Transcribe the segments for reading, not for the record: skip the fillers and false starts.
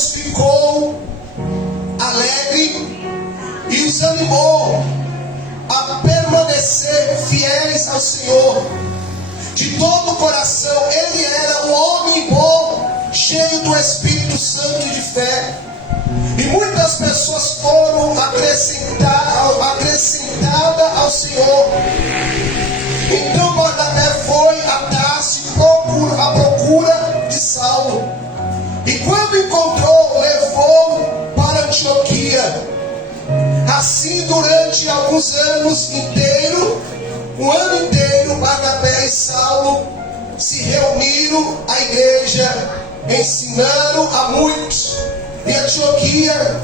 Deus ficou alegre e os animou a permanecer fiéis ao Senhor de todo o coração. Ele era um homem bom, cheio do Espírito Santo e de fé. E muitas pessoas foram acrescentadas ao Senhor. Então Barnabé foi a Tarso à procura de Saulo. E quando encontrou, levou para Antioquia. Assim, durante alguns anos inteiros, um ano inteiro, Barnabé e Saulo se reuniram à igreja, ensinando a muitos. Em Antioquia,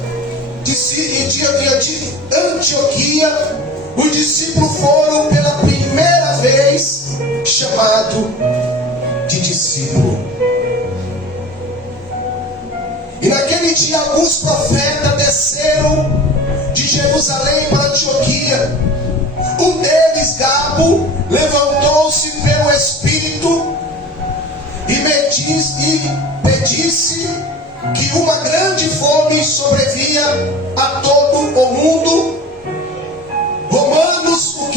os discípulos foram pela primeira vez chamados de discípulo. E naquele dia alguns profetas desceram de Jerusalém para Antioquia. Um deles, Gabo, levantou-se pelo Espírito e pedisse que uma grande fome sobrevia a todo o mundo. Romanos, o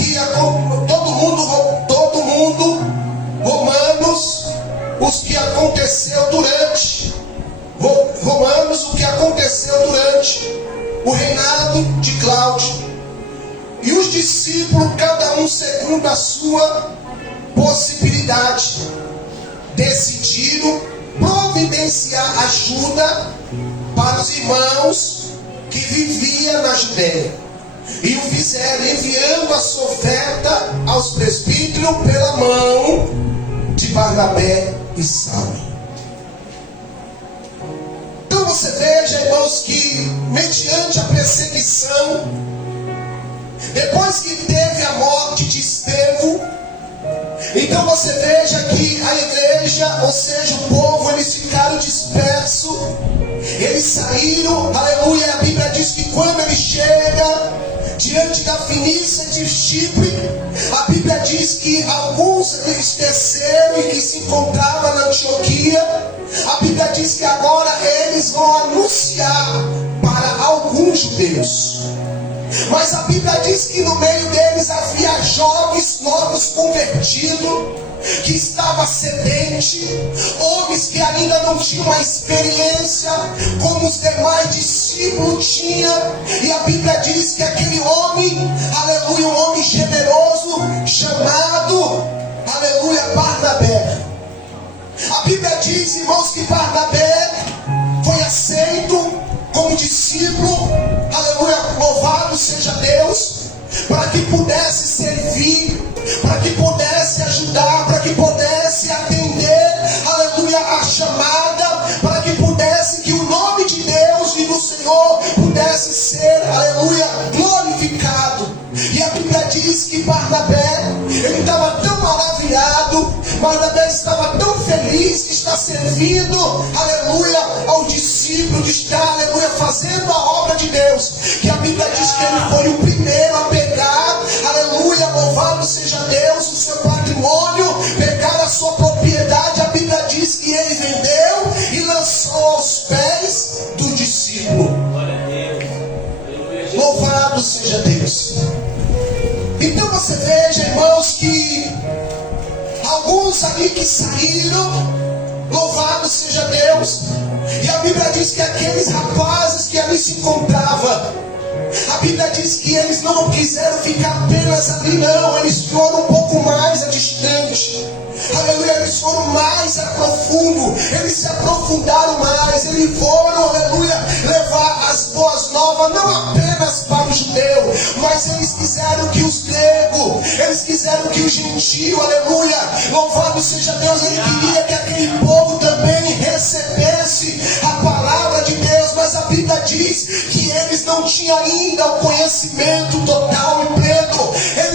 que aconteceu durante o reinado de Cláudio. E os discípulos, cada um segundo a sua possibilidade, decidiram providenciar ajuda para os irmãos que viviam na Judéia. E o fizeram enviando a sua oferta aos presbíteros pela mão de Barnabé e Saulo. Então você veja, irmãos, que mediante a perseguição, depois que teve a morte de Estevão, então você veja que a igreja, ou seja, o povo, eles ficaram dispersos, eles saíram, aleluia. A Bíblia diz que quando ele chega diante da Fenícia de Chipre, a Bíblia diz que alguns eles desceram e que se encontravam na Antioquia. A Bíblia diz que agora eles vão anunciar para alguns judeus. Mas a Bíblia diz que no meio deles havia jovens novos convertidos, que estavam sedentes, homens que ainda não tinham uma experiência como os demais discípulos tinham. E a Bíblia diz que aquele homem, aleluia, um homem generoso, chamado, aleluia, Barnabé. A Bíblia diz, irmãos, que Barnabé foi aceito como discípulo, aleluia, louvado seja Deus, para que pudesse servir, para que pudesse ajudar, para que pudesse atender, aleluia, a chamada, para que pudesse, que o nome de Deus e do Senhor pudesse ser, aleluia, glorificado. E a Bíblia diz que Barnabé, ele estava tão maravilhado, Barnabé estava tão feliz de estar servindo, aleluia, ao discípulo, de estar, aleluia, fazendo a obra de Deus, que a Bíblia diz que ele foi o primeiro a pegar, aleluia, louvado seja Deus, o seu patrimônio, pegar a sua propriedade. A Bíblia diz que ele vendeu e lançou aos pés do discípulo. Louvado seja Deus. Então você veja, irmãos, que alguns ali que saíram, louvado seja Deus, e a Bíblia diz que aqueles rapazes que ali se encontravam, a Bíblia diz que eles não quiseram ficar apenas ali, não, eles foram um pouco mais distante, aleluia, eles foram mais a profundo, eles se aprofundaram mais, eles foram, aleluia, levar as boas novas, não apenas para o judeu, mas eles quiseram que os gregos, eles quiseram que o gentio, aleluia, louvado seja Deus, ele queria que aquele povo também recebesse a palavra de Deus, mas a Bíblia diz que eles não tinham ainda o conhecimento total e pleno,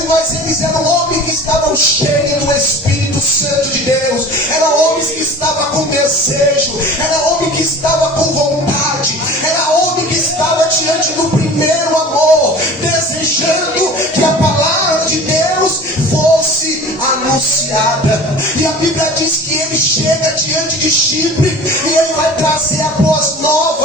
mas eles eram homens que estavam cheios do Espírito Santo de Deus, eram homens que estavam com desejo, era homem que estava com vontade, era homem que estava diante do primeiro amor, desejando que a palavra de Deus fosse anunciada. E a Bíblia diz que ele chega diante de Chipre e ele vai trazer a boas novas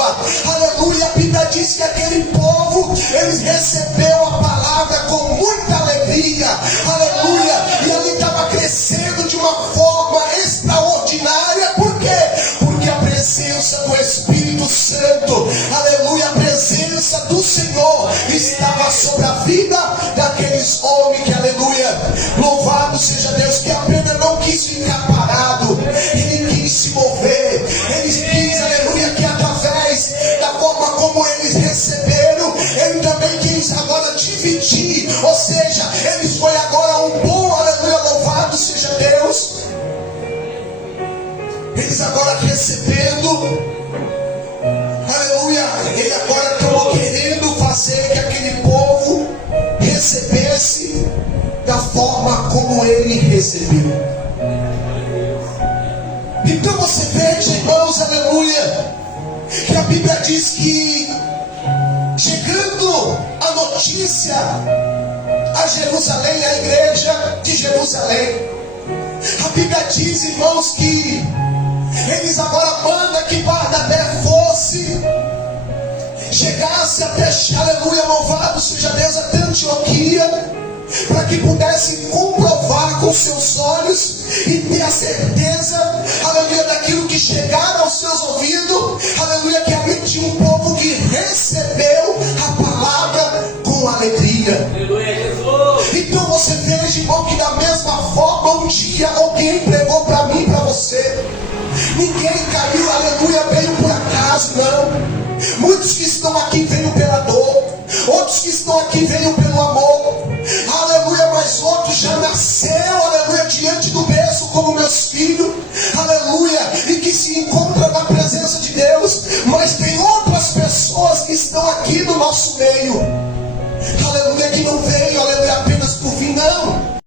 recebeu. Então você veja, irmãos, aleluia, que a Bíblia diz que, chegando a notícia a Jerusalém, a igreja de Jerusalém, a Bíblia diz, irmãos, que eles agora mandam que Barnabé chegasse até, aleluia, louvado seja Deus, até Antioquia, para que pudesse comprovar com seus olhos e ter a certeza, aleluia, daquilo que chegaram aos seus ouvidos, aleluia, que ali tinha um povo que recebeu a palavra com alegria. Aleluia, Jesus. Então você veja, irmão, que da mesma forma um dia alguém pregou para mim e para você. Ninguém caiu, aleluia, veio por acaso, não. Muitos que estão aqui veio pela dor, outros que estão aqui veio pelo amor, aleluia, mas outros já nasceu, aleluia, diante do berço como meus filhos, aleluia, e que se encontram na presença de Deus. Mas tem outras pessoas que estão aqui no nosso meio, aleluia, que não veio, aleluia, apenas por vir, não.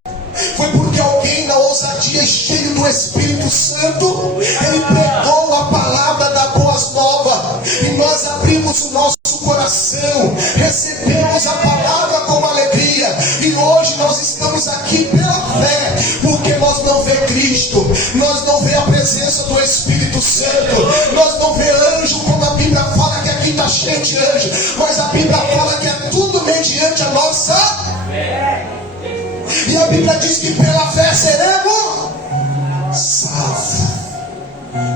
Foi porque alguém, na ousadia, cheio do Espírito Santo, ele pregou a palavra da boas novas, e nós abrimos o nosso coração, recebemos a palavra com alegria, e hoje nós estamos aqui pela fé, porque nós não vemos Cristo, nós não vemos a presença do Espírito Santo, nós não vemos anjo, como a Bíblia fala que aqui está cheio de anjo, mas a Bíblia fala que é tudo mediante a nossa fé. E a Bíblia diz que pela fé seremos salvos,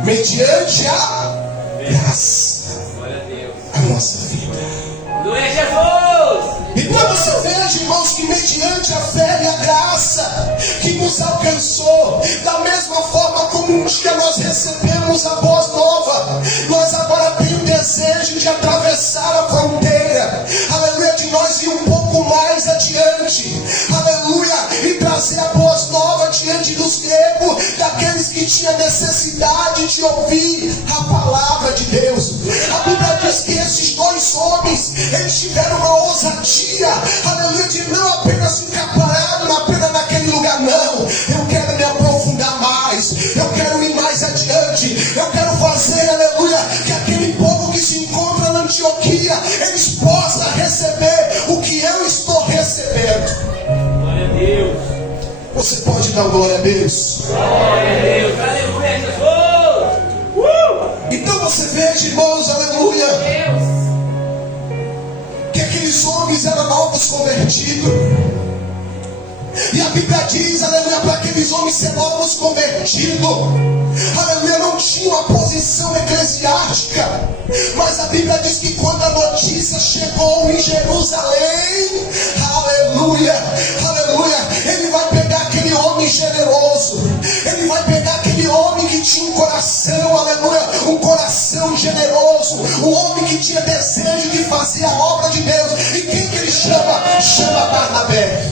mediante a graça, a nossa vida. Glória a Jesus. Então você veja, irmãos, que mediante a fé e a graça que nos alcançou, da mesma forma como um dia nós recebemos a boa nova, nós agora temos o desejo de atravessar a fronteira, aleluia, de nós ir um pouco mais adiante, aleluia, e trazer a boa nova diante dos gregos, daqueles que tinham necessidade de ouvir a palavra de Deus. A Bíblia diz que esses dois homens, eles tiveram uma ousadia, aleluia, de não apenas ficar parado apenas naquele lugar, não. Eu quero me aprofundar mais, eu quero ir mais adiante, eu quero fazer, aleluia, que aquele povo que se encontra na Antioquia, eles possam receber o que eu estou recebendo. Glória a Deus. Você pode dar glória a Deus? Glória a Deus. Aleluia, Jesus. Então você veja, irmãos, aleluia, que aqueles homens eram novos convertidos. E a Bíblia diz, aleluia, para aqueles homens ser novos convertidos, aleluia, não tinham uma posição eclesiástica. Mas a Bíblia diz que quando a notícia chegou em Jerusalém, aleluia, aleluia, ele vai pegar aquele homem generoso, ele vai pegar aquele homem que tinha um coração, aleluia, um coração generoso, um homem que tinha desejo de fazer a obra de Deus. E quem que ele chama? Chama Barnabé.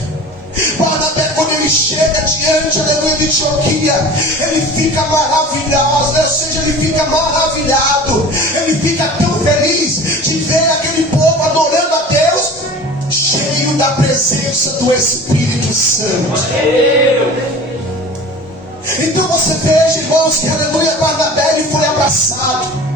Barnabé, quando ele chega diante, aleluia, de Antioquia, ele fica maravilhoso, ou seja, ele fica maravilhado, ele fica tão feliz de ver aquele povo adorando a Deus, cheio da presença do Espírito Santo. Então você veja, irmãos, que aleluia, Barnabé, ele foi abraçado.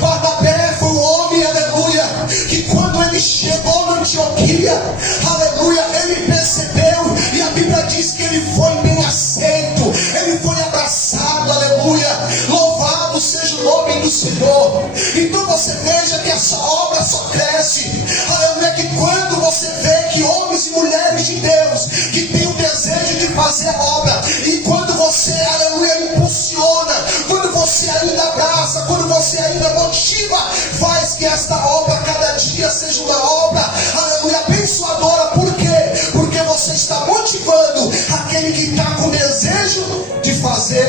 Barnabé foi um homem, aleluia, que quando ele chegou na Antioquia, aleluia, ele percebeu, e a Bíblia diz que ele foi bem aceito, ele foi abraçado, aleluia, louvado seja o nome do Senhor. Então você veja que essa obra só cresce, aleluia, que quando você vê que homens e mulheres de Deus, que têm o desejo de fazer a obra, e quando você, aleluia, impulsiona, quando você ainda abraça, quando você ainda motiva, faz que esta obra cada dia seja uma obra, aleluia, abençoadora. Por quê? Porque você está motivando aquele que está com desejo de fazer,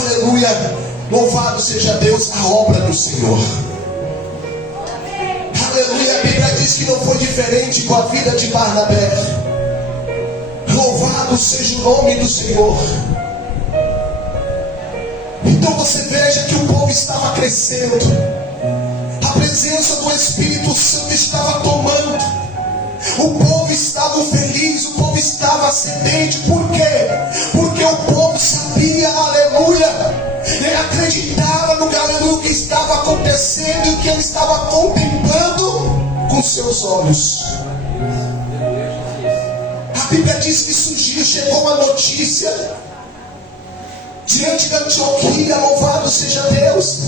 aleluia, louvado seja Deus, a obra do Senhor. Aleluia, a Bíblia diz que não foi diferente com a vida de Barnabé. Louvado seja o nome do Senhor. Então você veja que o povo estava crescendo, a presença do Espírito Santo estava tomando, o povo estava feliz, o povo estava sedente. Por quê? Porque acontecendo e o que ele estava contemplando com seus olhos. A Bíblia diz que surgiu, chegou uma notícia diante da Antioquia, louvado seja Deus,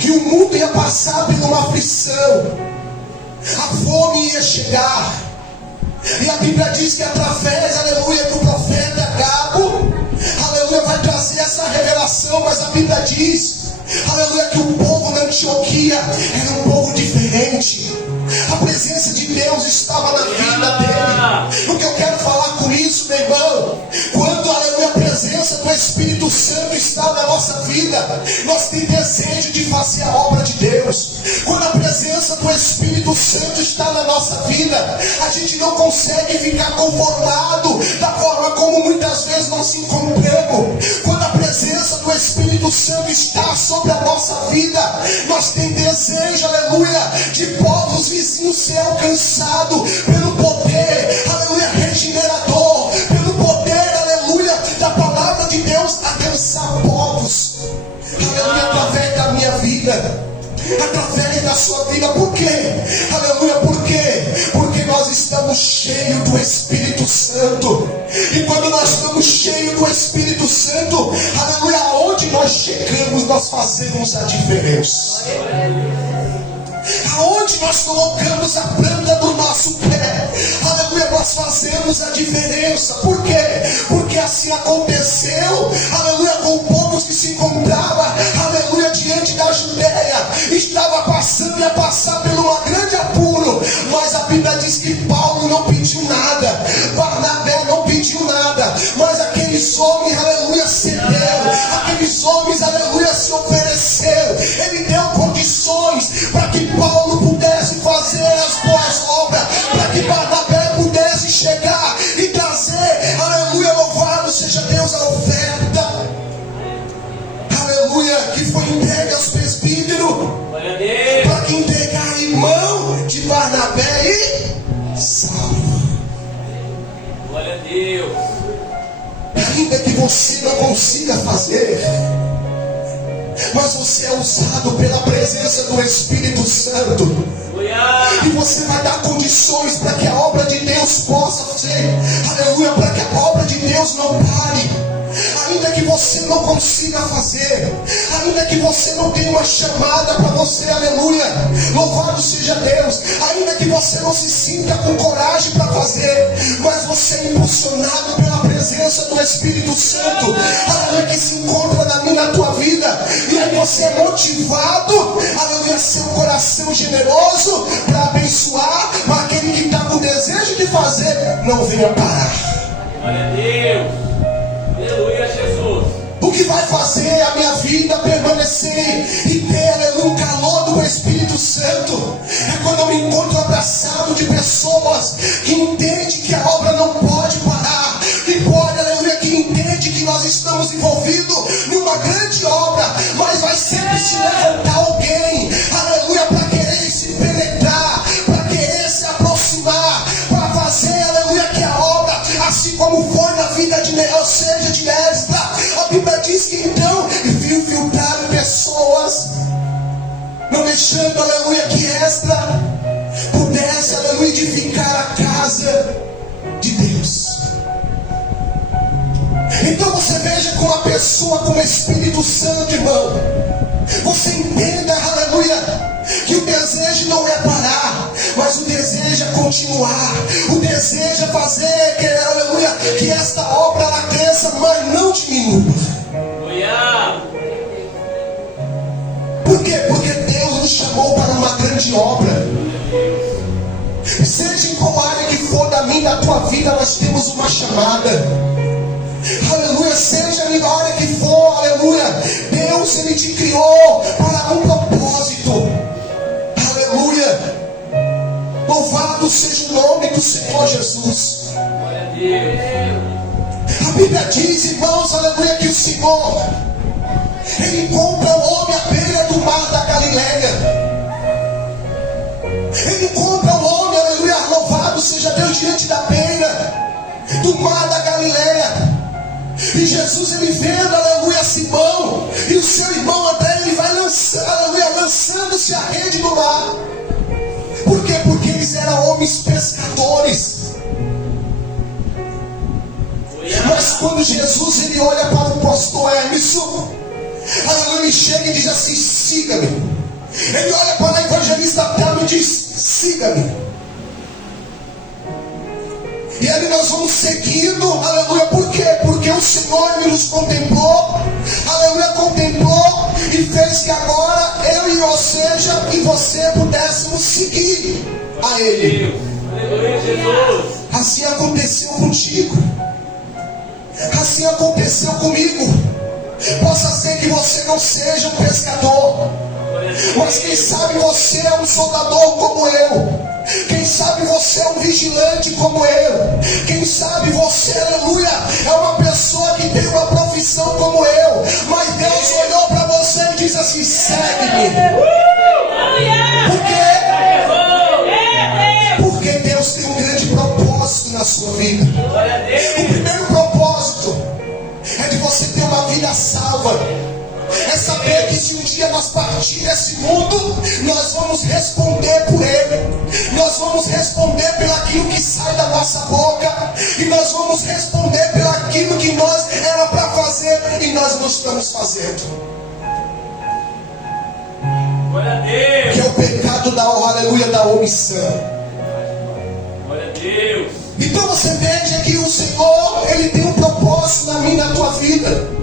que o mundo ia passar por uma aflição, a fome ia chegar. E a Bíblia diz que através, aleluia, do profeta Agabo, aleluia, vai trazer essa revelação. Mas a Bíblia diz, aleluia, que o povo da Antioquia era um povo diferente. A presença de Deus estava na vida dele. O que eu quero falar com isso, meu irmão? Quando, aleluia, a presença do Espírito Santo está na nossa vida, nós temos desejo de fazer a obra de Deus. Quando a presença do Espírito Santo está na nossa vida, a gente não consegue ficar conformado da forma como muitas vezes nós se encontramos. Quando a presença do Espírito Santo está sobre a nossa vida, nós temos desejo, aleluia, de povos vizinhos ser alcançados pelo poder, aleluia, regenerador, pelo poder, aleluia, da palavra de Deus, alcançar povos, aleluia, através da minha vida, através da sua vida. Por quê? Aleluia, por quê? Porque nós estamos cheios do Espírito Santo. E quando nós estamos cheios do Espírito Santo, aleluia, aonde nós chegamos, nós fazemos a diferença. Aonde nós colocamos a planta do nosso pé, aleluia, nós fazemos a diferença. Por quê? Porque assim aconteceu, aleluia, com o povo que se encontrava, aleluia, diante da Judeia. Estava passando e ia passar por uma grande apuro, mas a Bíblia diz que Paulo não pediu nada, Barnabé não pediu nada, mas aqueles homens, aleluia, cederam, aqueles homens, aleluia, se ofereceram. Ele deu condições para que Paulo pudesse fazer as boas obras, para que Barnabé pudesse chegar e trazer, aleluia, louvado seja Deus, a oferta, aleluia, que foi entregue aos presbíteros, para que entregar em mão de Barnabé e Saulo. Glória a Deus. Ainda que você não consiga fazer, mas você é usado pela presença do Espírito Santo, e você vai dar condições para que a obra de Deus possa ser, aleluia, para que a obra de Deus não pare. Ainda que você não consiga fazer, ainda que você não tenha uma chamada para você, aleluia, louvado seja Deus, ainda que você não se sinta com coragem para fazer, mas você é impulsionado pela presença do Espírito Santo, aleluia, que se encontra na minha, na tua vida, e aí você é motivado, aleluia, a ser um coração generoso para abençoar, mas aquele que está com desejo de fazer, não venha parar. Glória a Deus. Aleluia, Jesus. O que vai fazer a minha vida permanecer e ter, aleluia, o calor do Espírito Santo é quando eu me encontro abraçado de pessoas que entendem que a obra não pode parar, que pode, aleluia, que entende que nós estamos envolvidos numa grande obra, mas vai sempre se levantar alguém, aleluia, para querer se penetrar, para querer se aproximar, para fazer, aleluia, que a obra, assim como foi na vida de Neil, seja de Esdra. A Bíblia diz que então viu filtrar pessoas, não deixando, aleluia, que Esdra pudesse, aleluia, edificar a casa de Deus. Então você veja com uma pessoa com o Espírito Santo, irmão, você entenda, aleluia, que o desejo não é parar, mas o desejo é continuar, o desejo é fazer, que, aleluia, que esta obra ela cresça, mas não diminua. Por quê? Porque Deus nos chamou para uma grande obra. Seja em qual área que for da minha, da tua vida, nós temos uma chamada. Aleluia, seja na área que for, aleluia, Deus, Ele te criou para um propósito. Aleluia, louvado seja o nome do Senhor Jesus. Glória a Deus. A Bíblia diz, irmãos, aleluia, que o Senhor, Ele encontra o homem à beira do mar da Galileia. Ele encontra o homem, aleluia, louvado seja Deus, diante da beira do mar da Galileia. E Jesus, ele vendo, aleluia, Simão e o seu irmão André, ele vai lançar, aleluia, lançando-se à rede no mar. Por quê? Porque eles eram homens pescadores. Mas quando Jesus ele olha para o pastor Emerson, aleluia, ele chega e diz assim: siga-me. Ele olha para a evangelista Thelma e diz: siga-me. E ali nós vamos seguindo, aleluia, por quê? Porque o Senhor ele nos contemplou, aleluia, contemplou e fez que agora eu e você pudéssemos seguir a Ele. Aleluia, Jesus. Assim aconteceu contigo, assim aconteceu comigo. Possa ser que você não seja um pescador, mas quem sabe você é um soldador como eu. Quem sabe você é um vigilante como eu. Quem sabe você, aleluia, é uma pessoa que tem uma profissão como eu. Mas Deus olhou para você e disse assim: segue-me. Por quê? Porque Deus tem um grande propósito na sua vida. O primeiro propósito é de você ter uma vida salva. É saber que se um dia nós partir desse mundo, nós vamos responder por Ele. Nós vamos responder pelo aquilo que sai da nossa boca. E nós vamos responder pelo aquilo que nós era para fazer e nós não estamos fazendo. Glória a Deus. Que é o pecado da, aleluia, da omissão. Glória a Deus. Então você veja que o Senhor, Ele tem um propósito na minha e na tua vida.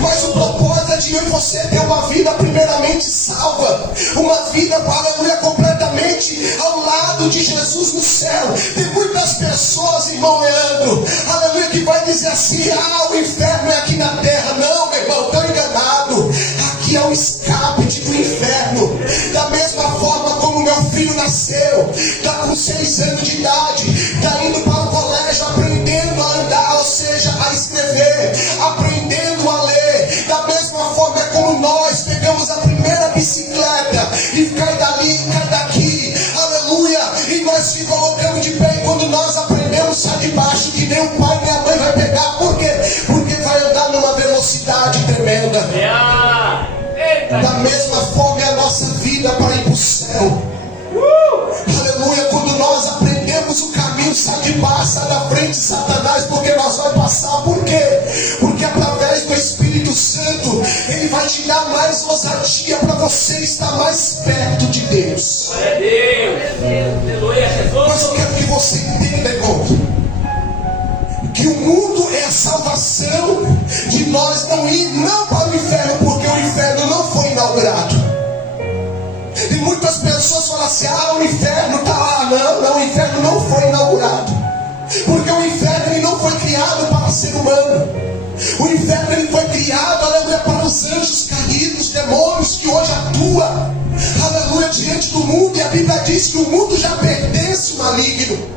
Mas o propósito é de eu e você ter uma vida primeiramente salva. Uma vida, aleluia, completamente ao lado de Jesus no céu. Tem muitas pessoas, irmão Leandro, aleluia, que vai dizer assim: ah, o inferno é aqui na terra. Não, meu irmão, estão enganados. Aqui é o escape do inferno. Da mesma forma como meu filho nasceu, está com 6 anos de idade, está indo para o colégio, aprendendo a andar, ou seja, a escrever, aprendendo a ler. Da mesma forma é como nós pegamos a primeira bicicleta e cai dali, cai daqui, aleluia, e nós se colocamos de pé. E quando nós aprendemos, sai de baixo, que nem o pai nem a mãe vai pegar. Por quê? Porque vai andar numa velocidade tremenda. Da mesma forma é a nossa vida para ir para o céu. Aleluia, quando nós aprendemos o caminho, sai de baixo, sai da frente, Satanás, porque nós vamos passar. Por quê? Porque através do Espírito Santo, Ele vai te dar mais ousadia para você estar mais perto de Deus. Glória a Deus. Aleluia, Jesus. Mas eu quero que você entenda, irmão, que o mundo é a salvação de nós não ir não para o inferno, porque o inferno não foi inaugurado. E muitas pessoas falam assim: ah, o inferno está lá. Não, o inferno não foi inaugurado. Porque o inferno ele não foi criado para o ser humano. O inferno ele foi criado, aleluia, para os anjos caídos, demônios que hoje atuam, aleluia, diante do mundo. E a Bíblia diz que o mundo já pertence ao maligno.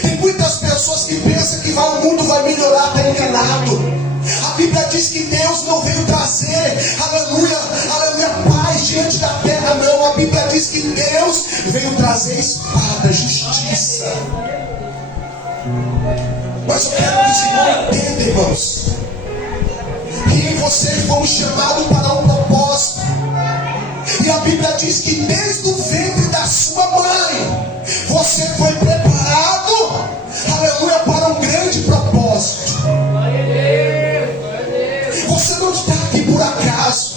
Tem muitas pessoas que pensam que o mundo vai melhorar, está enganado. A Bíblia diz que Deus não veio trazer, aleluia, aleluia, paz diante da terra, não. A Bíblia diz que Deus veio trazer espada, justiça. Mas eu quero que os irmãos entendam, irmãos, que em vocês fomos chamados para um propósito. E a Bíblia diz que desde o ventre da sua mãe, você foi preparado, aleluia, para um grande propósito. Você não está aqui por acaso.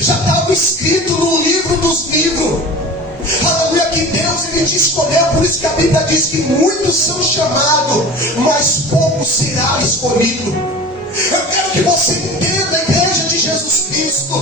Já estava escrito no livro dos livros, aleluia, que Deus ele te escolheu. Por isso que a Bíblia diz que muitos são chamados, mas poucos será escolhido. Eu quero que você entenda, a igreja de Jesus Cristo,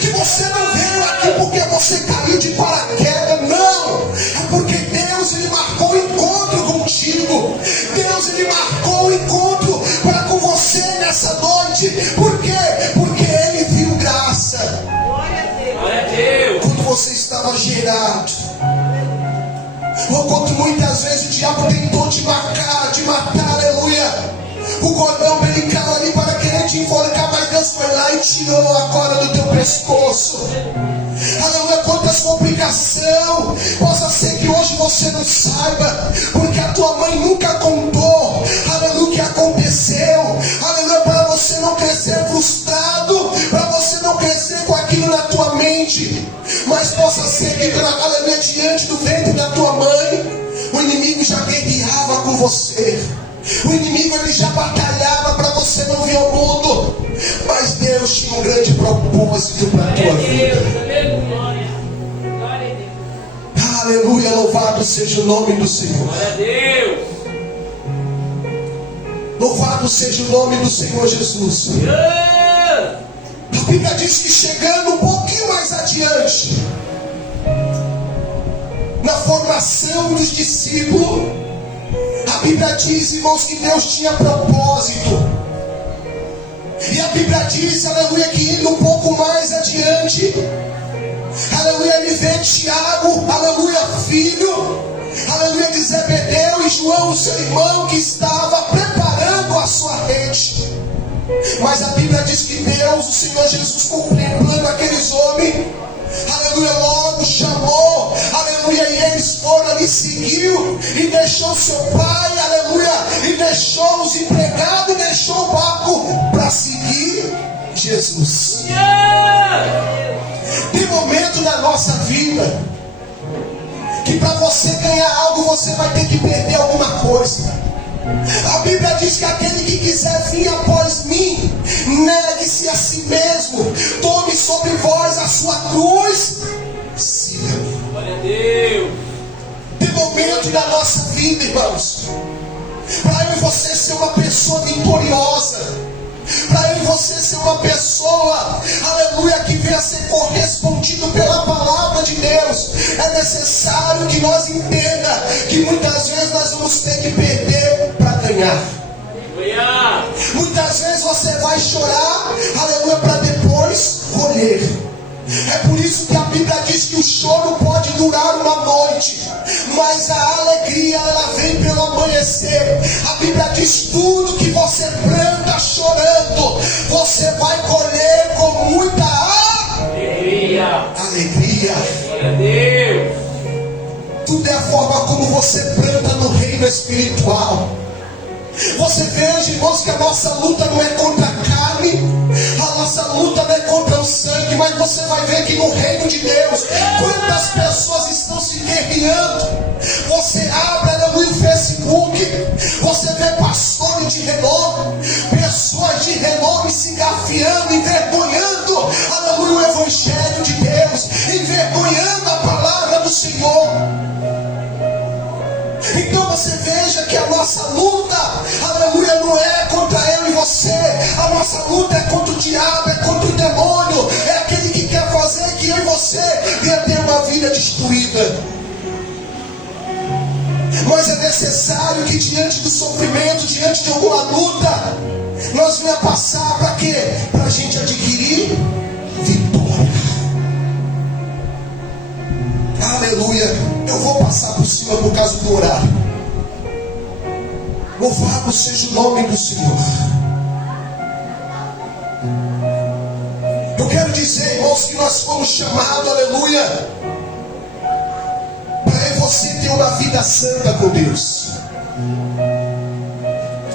que você não veio aqui porque você caiu de paraquedas. Não, é porque Deus ele marcou um encontro contigo. Deus ele marcou um encontro para com você nessa noite. Por quê? Porque Ele viu graça. Glória a Deus. Quando você estava gerado, ou quando muitas vezes o diabo tentou te matar, aleluia, o cordão umbilical ali para querer te enforcar, mas Deus foi lá e tirou a corda do teu pescoço. Aleluia, quantas complicações. Possa ser que hoje você não saiba, porque a tua mãe nunca contou, aleluia, o que aconteceu. Aleluia, para você não crescer frustrado, para você não crescer com aquilo na tua mente. Mas possa ser que, aleluia, diante do ventre da tua mãe, o inimigo já guerreava com você. O inimigo ele já batalhava para você não vir ao mundo. Mas Deus tinha um grande propósito para a tua vida. Aleluia, louvado seja o nome do Senhor. Glória a Deus. Louvado seja o nome do Senhor Jesus. A Bíblia diz que chegando um pouquinho mais adiante, na formação dos discípulos, a Bíblia diz, irmãos, que Deus tinha propósito. E a Bíblia diz, aleluia, que indo um pouco mais adiante, aleluia, ele vê Tiago, aleluia, filho, aleluia, de Zebedeu, e João, o seu irmão, que estava preparando a sua rede. Mas a Bíblia diz que Deus, o Senhor Jesus, contemplando aqueles homens, aleluia, logo chamou, aleluia, e eles foram ali, seguiu, e deixou seu pai, aleluia, e deixou os empregados, e deixou o barco para seguir Jesus. Tem momento na nossa vida que para você ganhar algo, você vai ter que perder alguma coisa. A Bíblia diz que aquele que quiser vir após mim, negue-se a si mesmo, tome sobre vós a sua cruz, siga-me. Glória a Deus. Tem momento na nossa vida, irmãos, para eu e você ser uma pessoa vitoriosa, para eu e você ser uma pessoa, aleluia, que venha a ser correspondido pela palavra de Deus, é necessário que nós entenda que muitas vezes nós vamos ter que perder para ganhar. Muitas vezes você vai chorar, aleluia, para depois colher. É por isso que a Bíblia diz que o choro pode durar uma noite, mas a alegria ela vem pelo amanhecer. A Bíblia diz: tudo que você planta chorando, você vai colher com muita alegria. Glória a Deus. Tudo é a forma como você planta no reino espiritual. Você veja, irmãos, que a nossa luta não é contra a carne, a nossa luta não é contra o sangue, mas você vai ver que no reino de Deus, quantas pessoas estão se guerreando. Você abre, aleluia, o Facebook, você vê pastores de renome, pessoas de renome se engafiando, envergonhando, aleluia, o evangelho de Deus, envergonhando a palavra do Senhor. Então você veja que a nossa luta, aleluia, não é contra eu e você. A nossa luta é contra o diabo, é contra o demônio. É aquele que quer fazer que eu e você venha ter uma vida destruída. Mas é necessário que diante do sofrimento, diante de alguma luta, nós venha passar para quê? Para a gente adquirir vitória. Aleluia. Eu vou passar por cima por causa do horário. Louvado seja o nome do Senhor. Eu quero dizer, irmãos, que nós fomos chamados, aleluia, para eu e você ter uma vida santa com Deus.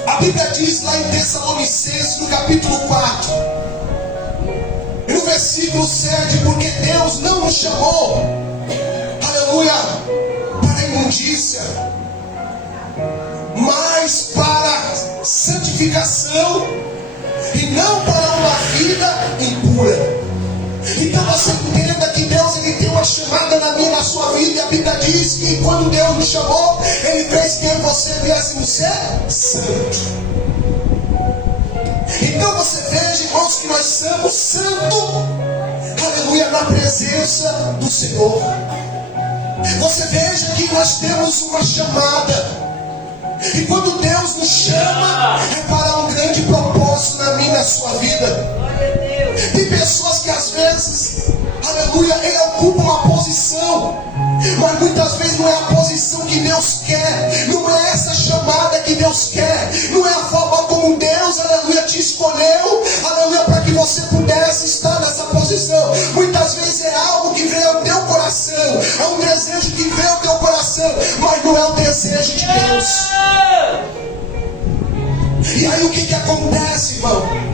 A Bíblia diz lá em Tessalonicenses, no capítulo 4, e no versículo 7, porque Deus não nos chamou, aleluia, para imundícia, mas para santificação, e não para uma vida impura. Então você entenda que Deus ele tem uma chamada na minha e na sua vida, e a Bíblia diz que quando Deus nos chamou, Ele fez que eu e você viéssemos ser santo. Então você veja, irmãos, que nós somos santos, aleluia, na presença do Senhor. Você veja que nós temos uma chamada, e quando Deus nos chama, é para um grande propósito na minha e na sua vida. Tem pessoas que às vezes, aleluia, ele ocupa uma posição, mas muitas vezes não é a posição que Deus quer, não é essa chamada que Deus quer, não é a forma como Deus, aleluia, te escolheu, aleluia, para que você pudesse estar nessa posição. Muitas vezes é algo que veio ao teu coração, é um desejo que veio ao teu coração, mas não é o desejo de Deus. E aí o que acontece, irmão?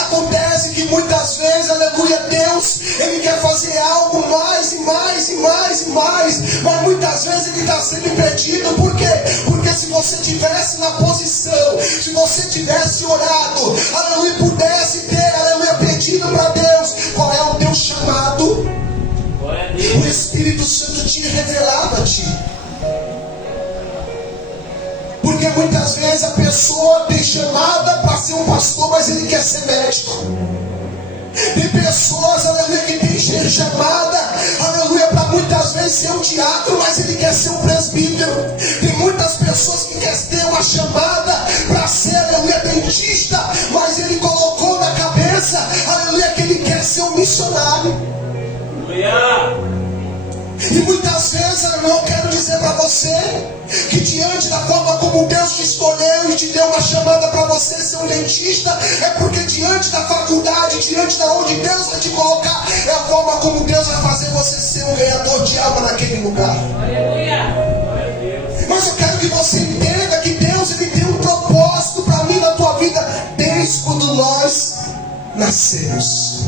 Acontece que muitas vezes, aleluia, Deus, Ele quer fazer algo mais e mais mais, mas muitas vezes ele está sendo impedido. Por quê? Porque se você tivesse na posição, se você tivesse orado, aleluia, pudesse ter, aleluia, pedido para Deus qual é o teu chamado, o Espírito Santo tinha revelado a ti. Porque muitas vezes a pessoa tem chamada para ser um pastor, mas ele quer ser médico. Tem pessoas, aleluia, que tem chamada, aleluia, para muitas vezes ser um diácono, mas ele quer ser um presbítero. Tem muitas pessoas que querem ter uma chamada para ser, aleluia, dentista, mas ele colocou na cabeça, aleluia, que ele quer ser um missionário. E muitas vezes, eu quero dizer para você que diante da forma como Deus te escolheu e te deu uma chamada para você ser um dentista, é porque diante da faculdade, diante da onde Deus vai te colocar, é a forma como Deus vai fazer você ser um ganhador de alma naquele lugar. Mas eu quero que você entenda que Deus, ele tem um propósito para mim na tua vida desde quando nós nascemos.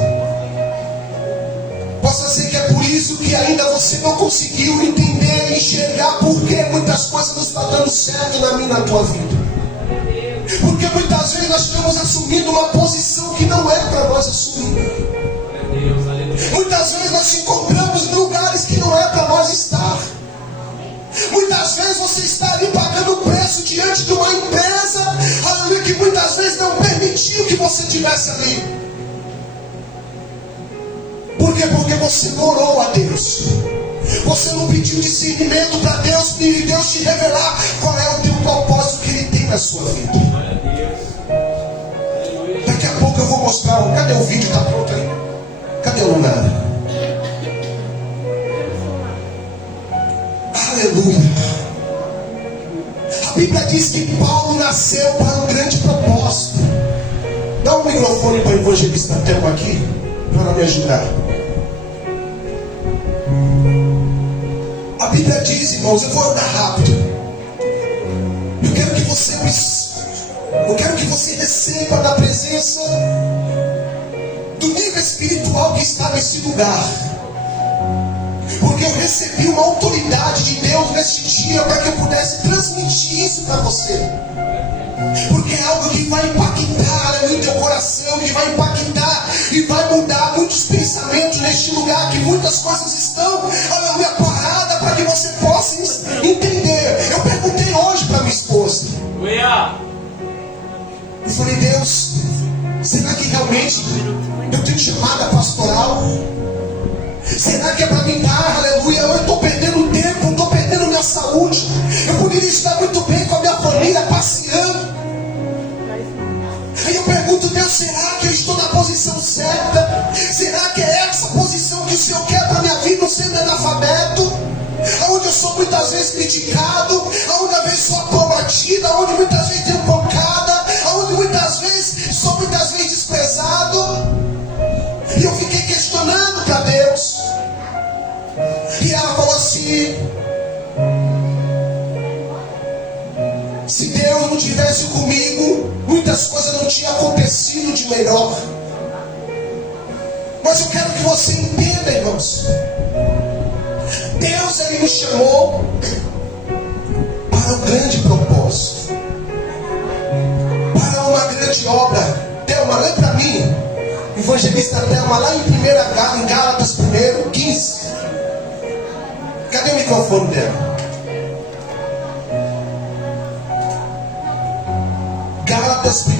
Possa ser que é por isso que ainda você não conseguiu entender e enxergar por que muitas coisas não estão dando certo na minha e na tua vida. Porque muitas vezes nós estamos assumindo uma posição que não é para nós assumir. Muitas vezes nós nos encontramos em lugares que não é para nós estar. Muitas vezes você está ali pagando preço diante de uma empresa, aleluia, que muitas vezes não permitiu que você estivesse ali. Por quê? Porque você não orou a Deus. Você não pediu discernimento para Deus e Deus te revelar qual é o teu propósito que Ele tem na sua vida. Daqui a pouco eu vou mostrar. Cadê o vídeo? Está pronto aí? Cadê o Lunara? Aleluia. A Bíblia diz que Paulo nasceu para um grande propósito. Dá um microfone para o evangelista Thelma aqui, para me ajudar. A Bíblia diz, irmãos, eu vou andar rápido. Eu quero que você receba da presença do nível espiritual que está nesse lugar. Porque eu recebi uma autoridade de Deus neste dia para que eu pudesse transmitir isso para você. Porque é algo que vai impactar no teu coração, que vai impactar e vai mudar muitos pensamentos neste lugar, que muitas coisas estão, aleluia, paradas para que você possa entender. Eu perguntei hoje para minha esposa. Eu falei, Deus, será que realmente eu tenho chamada pastoral? Será que é para mim dar, aleluia? Eu estou perdendo tempo, eu estou perdendo minha saúde. Eu poderia estar muito bem com a minha família, passeando. Aí eu pergunto, Deus, será que eu estou na posição certa? Será que é essa posição que o Senhor quer para a minha vida, não sendo analfabeto? Onde eu sou muitas vezes criticado, onde às vezes sou acometido, onde muitas vezes tenho pancada, onde muitas vezes sou desprezado. E eu fiquei questionando para Deus. E ela falou assim: se Deus não tivesse comigo, muitas coisas não tinham acontecido de melhor. Mas eu quero que você entenda, irmãos. Deus, Ele me chamou para um grande propósito, para uma grande obra. Thelma, lê para mim, evangelista Thelma, lá em Gálatas 1:15. Cadê o microfone dela? Gálatas 1,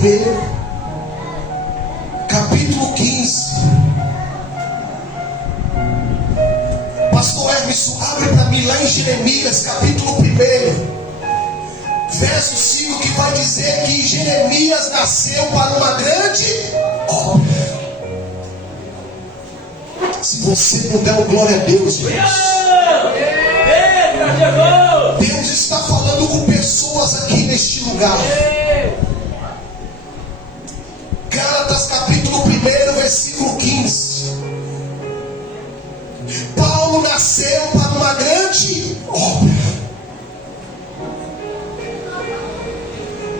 capítulo 15. Pastor Hermes, abre para mim lá em Jeremias, capítulo 1, verso 5, que vai dizer que Jeremias nasceu para uma grande obra. Se você não der glória a Deus, Deus está falando com pessoas aqui neste lugar. Gálatas capítulo 1, versículo 15. Paulo nasceu para uma grande obra.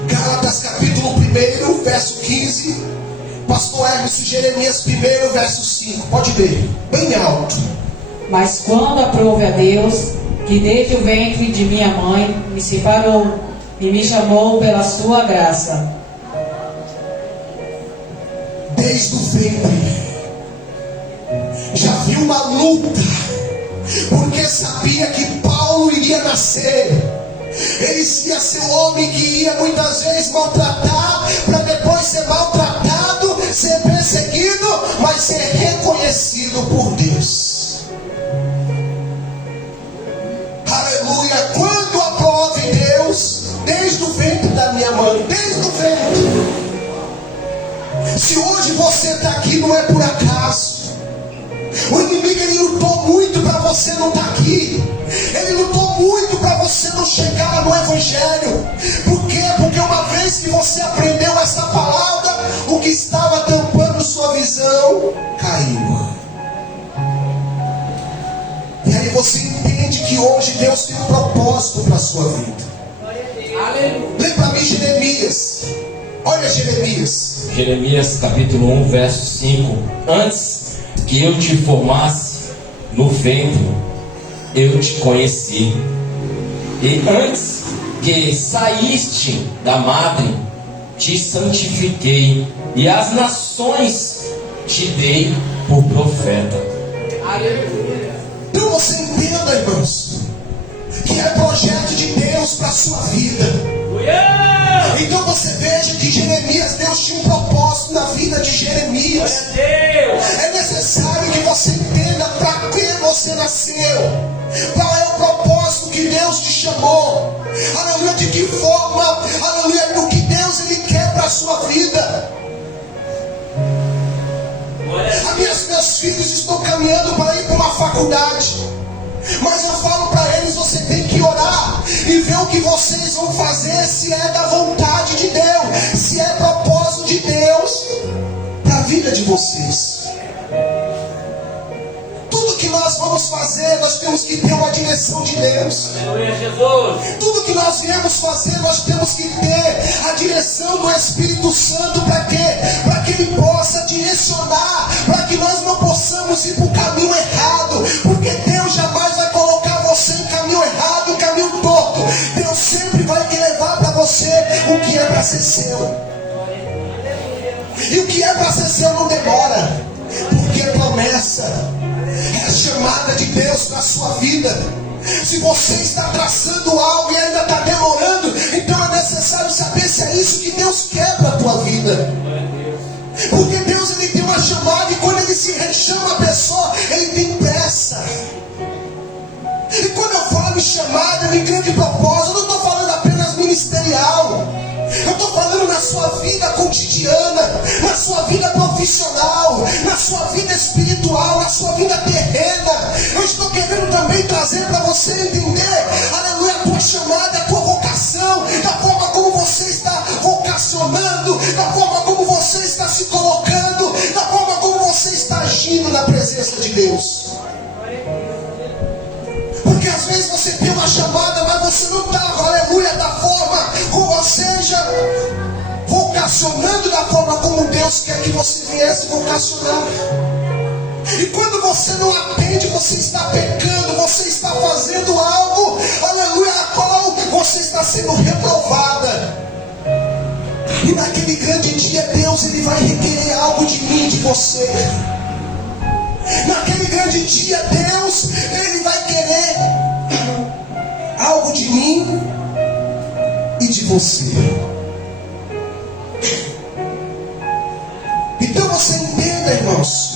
Gálatas capítulo 1, verso 15. Pastor Hermes, Jeremias 1, verso 5. Pode ler, bem alto. Mas quando aprove a Deus, que desde o ventre de minha mãe me separou e me chamou pela sua graça. Desde o ventre já viu uma luta, porque sabia que Paulo iria nascer. Ele ia ser o homem que ia muitas vezes maltratar, para depois ser maltratado, ser perseguido, mas ser reconhecido por Deus. Aleluia. Quando aprove Deus, desde o ventre da minha mãe, desde o ventre. Se hoje você está aqui, não é por acaso. O inimigo, ele lutou muito para você não estar aqui. Ele lutou muito para você não chegar no Evangelho. Por quê? Porque uma vez que você aprendeu essa palavra, o que estava tampando sua visão caiu. E aí você entende que hoje Deus tem um propósito para a sua vida. Lê para mim Jeremias. Olha Jeremias. Jeremias capítulo 1, verso 5. Antes que eu te formasse no ventre, eu te conheci. E antes que saíste da madre, te santifiquei. E as nações te dei por profeta. Então você entenda, irmãos, que é projeto de Deus para a sua vida. Então você veja que Jeremias, Deus tinha um propósito na vida de Jeremias. É necessário que você entenda para que você nasceu, qual é o propósito que Deus te chamou, aleluia, de que forma, aleluia, o que Deus ele quer para a sua vida. Meus filhos estão caminhando para ir para uma faculdade, mas eu falo para eles: você tem que orar e ver o que vocês vão fazer, se é da vontade de Deus, se é propósito de Deus para a vida de vocês. Tudo que nós vamos fazer, nós temos que ter uma direção de Deus. Aleluia, Jesus. Tudo que nós viemos fazer, nós temos que ter a direção do Espírito Santo. Para quê? Para que Ele possa direcionar, para que nós não possamos ir para o caminho errado, porque Deus jamais vai colocar você em caminho errado, em caminho torto. Deus sempre vai levar para você o que é para ser seu. E o que é para ser seu não demora, porque é promessa. É a chamada de Deus para a sua vida. Se você está traçando algo e ainda está demorando, então é necessário saber se é isso que Deus quer para a tua vida. Porque Deus ele tem uma chamada, e quando Ele se rechama a pessoa, Ele tem pressa. E quando eu falo em chamada, em grande propósito, eu não estou falando apenas ministerial. Eu estou falando na sua vida cotidiana, na sua vida profissional, na sua vida espiritual, na sua vida terrena. Eu estou querendo também trazer para você entender, aleluia, a tua chamada, a tua vocação, da forma como você está vocacionando, da forma como você está se colocando, da forma como você está agindo na presença de Deus. Porque às vezes você tem uma chamada, mas você não está, aleluia, da forma como, ou seja, vocacionando da forma como Deus quer que você viesse vocacionar. E quando você não atende, você está pecando, você está fazendo algo, aleluia, a qual você está sendo reprovada. E naquele grande dia, Deus ele vai requerer algo de mim, de você. Naquele grande dia, Deus ele vai querer algo de mim e de você. Então você entenda, irmãos,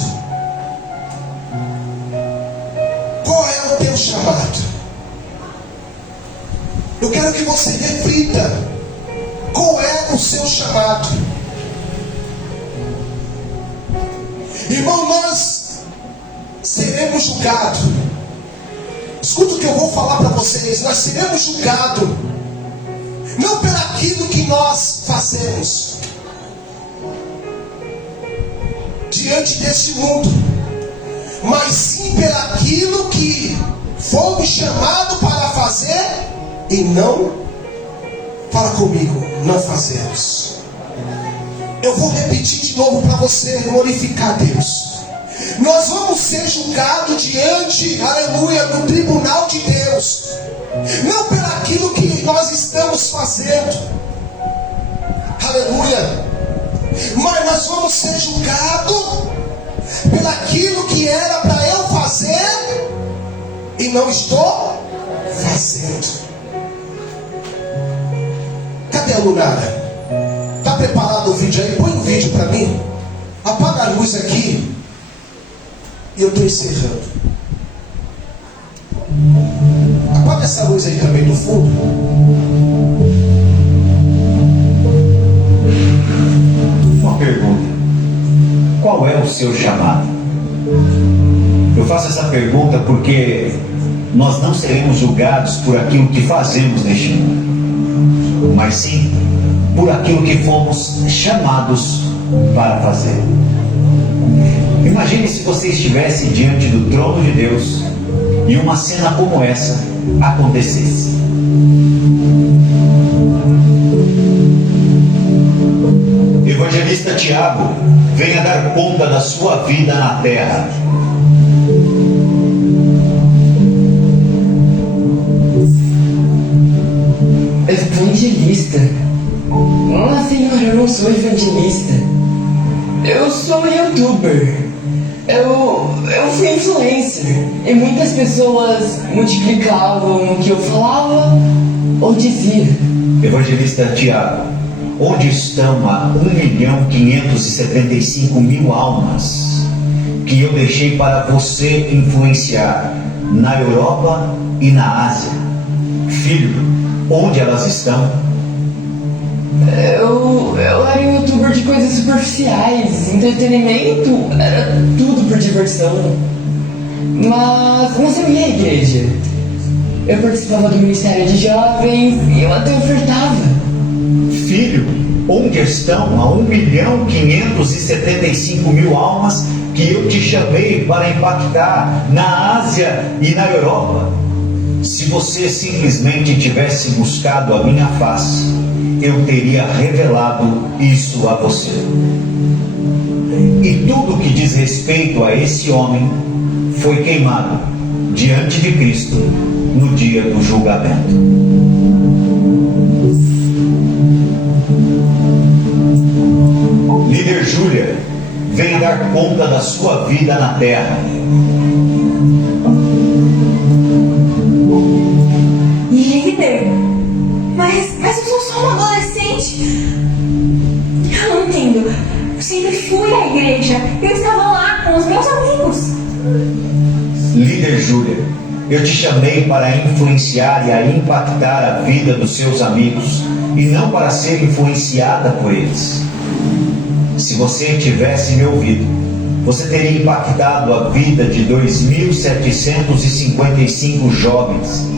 qual é o teu chamado. Eu quero que você reflita qual é o seu chamado. Irmão, nós seremos julgados. Escuta o que eu vou falar para vocês. Nós seremos julgados não pelo aquilo que nós fazemos diante deste mundo, mas sim pelo aquilo que fomos chamados para fazer e não, fala comigo, não fazemos. Eu vou repetir de novo para você glorificar Deus. Nós vamos ser julgados diante, aleluia, do tribunal de Deus. Não pelaquilo que nós estamos fazendo, aleluia, mas nós vamos ser julgados pelaquilo que era para eu fazer e não estou fazendo. Cadê a Lunara? Está preparado o vídeo aí? Põe o vídeo para mim. Apaga a luz aqui. E eu estou encerrando. Apaga essa luz aí também do fundo. Uma pergunta: qual é o seu chamado? Eu faço essa pergunta porque nós não seremos julgados por aquilo que fazemos neste mundo, mas sim por aquilo que fomos chamados para fazer. Imagine se você estivesse diante do trono de Deus e uma cena como essa acontecesse. Evangelista Tiago, venha dar conta da sua vida na terra. Evangelista? Ah, senhor, eu não sou evangelista. Eu sou youtuber. Eu fui influencer. E muitas pessoas multiplicavam o que eu falava ou dizia. Evangelista Tiago, onde estão a 1.575.000 almas que eu deixei para você influenciar na Europa e na Ásia? Filho, onde elas estão? Eu era um youtuber de coisas superficiais, entretenimento, era tudo por diversão. Mas eu ia à igreja. Eu participava do Ministério de Jovens e eu até ofertava. Filho, onde estão a 1.575.000 almas que eu te chamei para impactar na Ásia e na Europa? Se você simplesmente tivesse buscado a minha face, eu teria revelado isso a você. E tudo que diz respeito a esse homem foi queimado diante de Cristo no dia do julgamento. Líder Júlia, venha dar conta da sua vida na terra. Líder? Mas eu sou só uma adolescente. Eu não entendo. Eu sempre fui à igreja. Eu estava lá com os meus amigos. Líder Júlia, eu te chamei para influenciar e a impactar a vida dos seus amigos e não para ser influenciada por eles. Se você tivesse me ouvido, você teria impactado a vida de 2.755 jovens.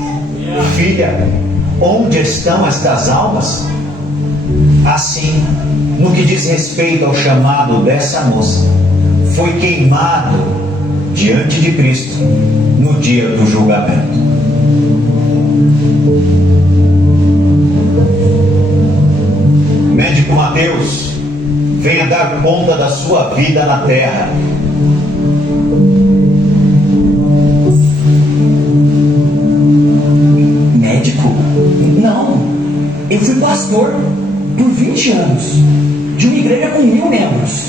Filha, onde estão estas almas? Assim, no que diz respeito ao chamado dessa moça, foi queimado diante de Cristo no dia do julgamento. Médico Mateus, venha dar conta da sua vida na terra. Médico? Não. Eu fui pastor por 20 anos. De uma igreja com 1.000 membros.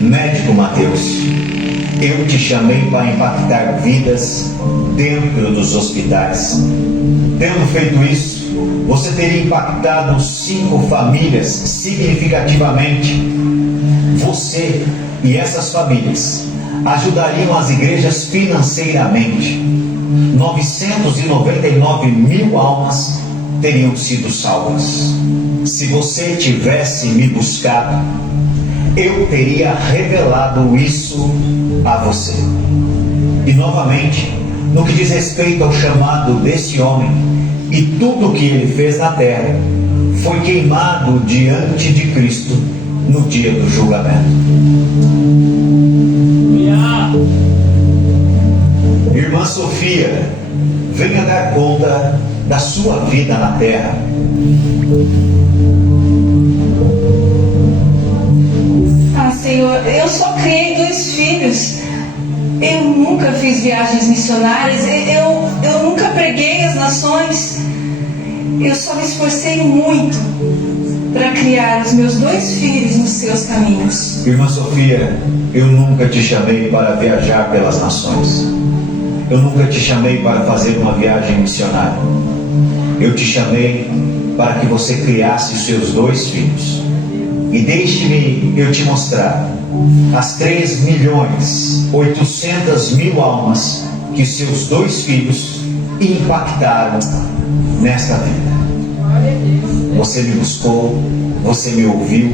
Médico Mateus, eu te chamei para impactar vidas dentro dos hospitais. Tendo feito isso, você teria impactado 5 famílias significativamente. Você e essas famílias ajudariam as igrejas financeiramente. 999.000 almas teriam sido salvas. Se você tivesse me buscado, eu teria revelado isso a você. E novamente, no que diz respeito ao chamado desse homem e tudo o que ele fez na terra, foi queimado diante de Cristo no dia do julgamento. Irmã Sofia, venha dar conta da sua vida na terra. Ah, Senhor, eu só criei 2 filhos. Eu nunca fiz viagens missionárias, eu nunca preguei às nações. Eu só me esforcei muito para criar os meus 2 filhos nos seus caminhos. Irmã Sofia, eu nunca te chamei para viajar pelas nações. Eu nunca te chamei para fazer uma viagem missionária. Eu te chamei para que você criasse os seus 2 filhos. E deixe-me eu te mostrar as 3.800.000 almas que seus 2 filhos impactaram nesta vida. Você me buscou, você me ouviu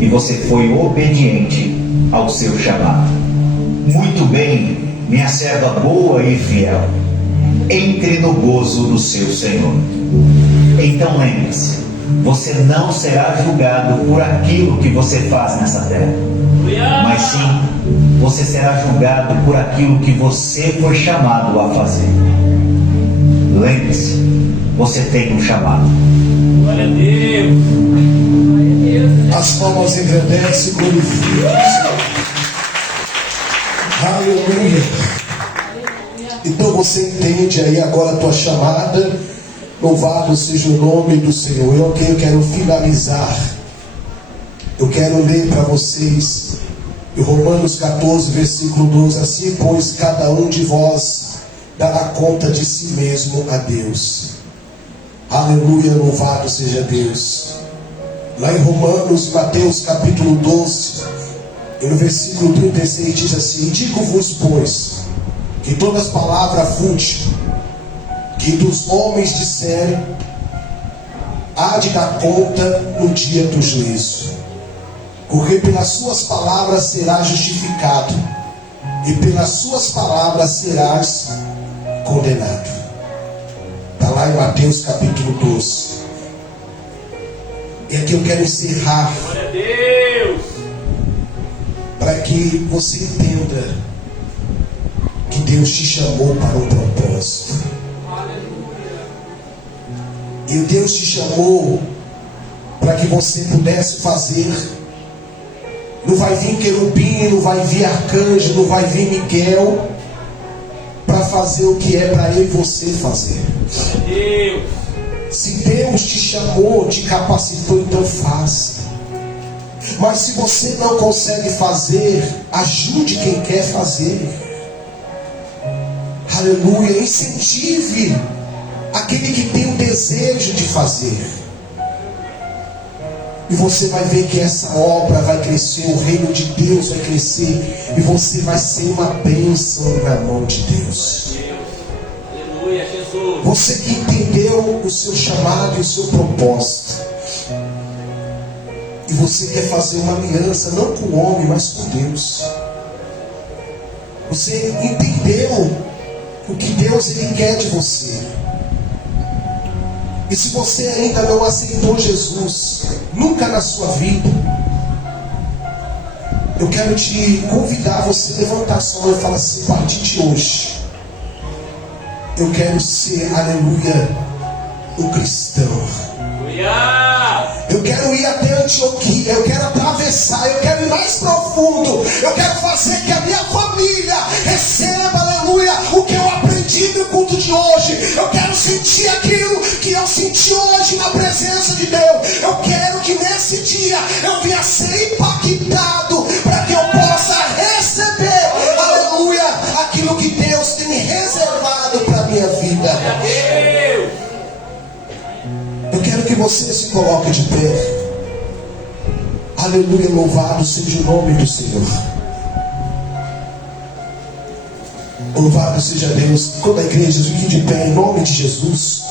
e você foi obediente ao seu chamado. Muito bem, minha serva boa e fiel. Entre no gozo do seu Senhor. Então lembre-se, você não será julgado por aquilo que você faz nessa terra, mas sim, você será julgado por aquilo que você foi chamado a fazer. Lembre-se, você tem um chamado. Glória a Deus. As palmas engrandecem e glorificam. Aleluia. Então você entende aí agora a tua chamada. Louvado seja o nome do Senhor. Eu quero finalizar. Eu quero ler para vocês em Romanos 14, versículo 12. Assim, pois, cada um de vós dará conta de si mesmo a Deus. Aleluia, louvado seja Deus. Lá em Mateus capítulo 12, e no versículo 36 diz assim: digo-vos, pois, que todas palavras fúteis que dos homens disserem, há de dar conta no dia do juízo. Porque pelas suas palavras serás justificado, e pelas suas palavras serás condenado. Está lá em Mateus capítulo 12. E aqui eu quero encerrar, Glória a Deus. para que você entenda que Deus te chamou para um propósito. E Deus te chamou para que você pudesse fazer. Não vai vir querubim, não vai vir arcanjo, não vai vir Miguel para fazer o que é para eu e você fazer. Deus. Se Deus te chamou, te capacitou, então faça. Mas se você não consegue fazer, ajude quem quer fazer. Aleluia, incentive aquele que tem o desejo de fazer. E você vai ver que essa obra vai crescer, o reino de Deus vai crescer, e você vai ser uma bênção na mão de Deus. Aleluia, Jesus. Você que entendeu o seu chamado e o seu propósito, e você quer fazer uma aliança, não com o homem, mas com Deus. Você entendeu o que Deus ele quer de você. E se você ainda não aceitou Jesus, nunca na sua vida, eu quero te convidar a você levantar a sua mão e falar assim: a partir de hoje, eu quero ser, aleluia, um cristão. Eu quero ir até Antioquia, eu quero atravessar, eu quero ir mais profundo, eu quero fazer que a minha família receba, aleluia, o que eu aprendi no culto de hoje. Eu quero sentir aquilo que eu senti hoje na presença de Deus. Eu quero que nesse dia eu venha ser impactado, para que eu possa receber, aleluia, aquilo que Deus tem me reservado para a minha vida. Eu quero que você se coloque de pé. Aleluia, louvado seja o nome do Senhor. Louvado seja Deus. Toda a igreja fique de pé em nome de Jesus.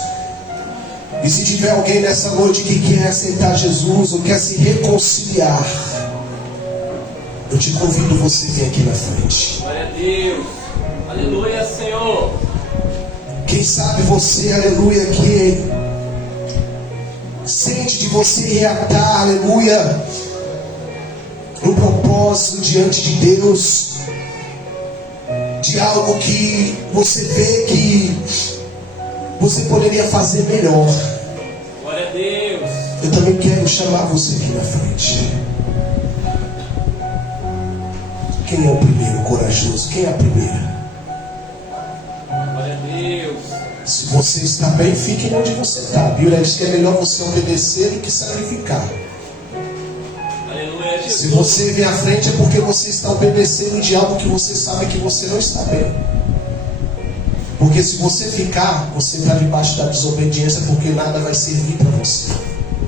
E se tiver alguém nessa noite que quer aceitar Jesus ou quer se reconciliar, eu te convido você a vir aqui na frente. Glória a Deus. Aleluia, Senhor. Quem sabe você, aleluia, que sente de você reatar, aleluia, um propósito diante de Deus, de algo que você vê que você poderia fazer melhor. Glória a Deus. Eu também quero chamar você aqui na frente. Quem é o primeiro corajoso? Quem é a primeira? Glória a Deus. Se você está bem, fique onde você está. A Bíblia diz que é melhor você obedecer do que sacrificar. Aleluia, Jesus. Se você vem à frente é porque você está obedecendo de algo que você sabe que você não está bem. Porque se você ficar, você está debaixo da desobediência, porque nada vai servir para você.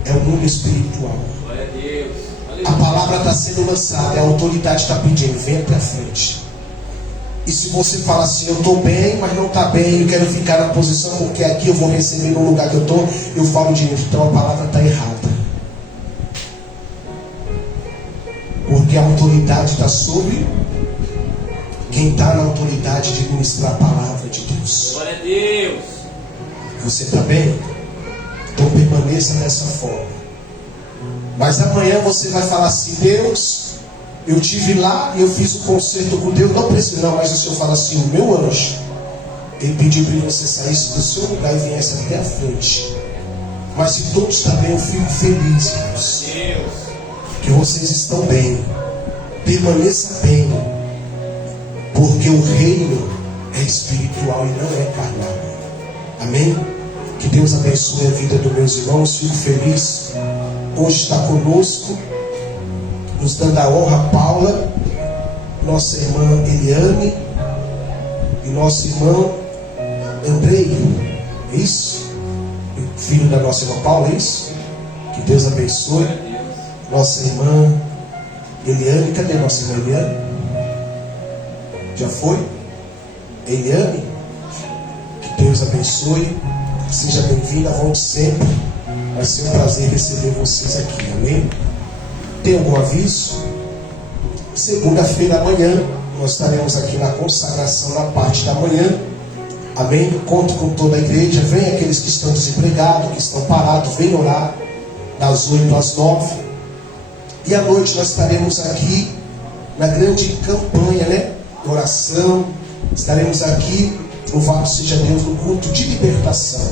É o mundo espiritual. Glória a Deus. A palavra está sendo lançada, a autoridade está pedindo, venha para frente. E se você fala assim, eu estou bem, mas não está bem, eu quero ficar na posição porque aqui eu vou receber no lugar que eu estou, eu falo de Deus. Então a palavra está errada. Porque a autoridade está sobre quem está na autoridade de ministrar a palavra de Deus. Glória a Deus. Você está bem? Então permaneça dessa forma. Mas amanhã você vai falar assim, Deus, eu tive lá e eu fiz o concerto com Deus, não precisa não, mas o Senhor fala assim, o meu anjo, ele pediu para você saísse do seu lugar e viesse até a frente. Mas se todos estão bem, eu fico feliz, irmãos, que vocês estão bem. Permaneça bem, porque o reino é espiritual e não é carnal. Amém? Que Deus abençoe a vida dos meus irmãos. Fico feliz. Hoje está conosco, nos dando a honra, Paula, nossa irmã Eliane e nosso irmão Andrei. É isso? Filho da nossa irmã Paula, é isso? Que Deus abençoe. Nossa irmã Eliane, cadê nossa irmã Eliane? Já foi? Eliane? Que Deus abençoe. Seja bem-vinda, volte sempre. Vai ser um prazer receber vocês aqui, amém? Tem algum aviso? Segunda-feira amanhã, nós estaremos aqui na consagração na parte da manhã. Amém? Conto com toda a igreja. Vem aqueles que estão desempregados, que estão parados, vem orar das 8 às 9. E à noite nós estaremos aqui na grande campanha, né? Oração. Estaremos aqui, louvado seja Deus, no culto de libertação.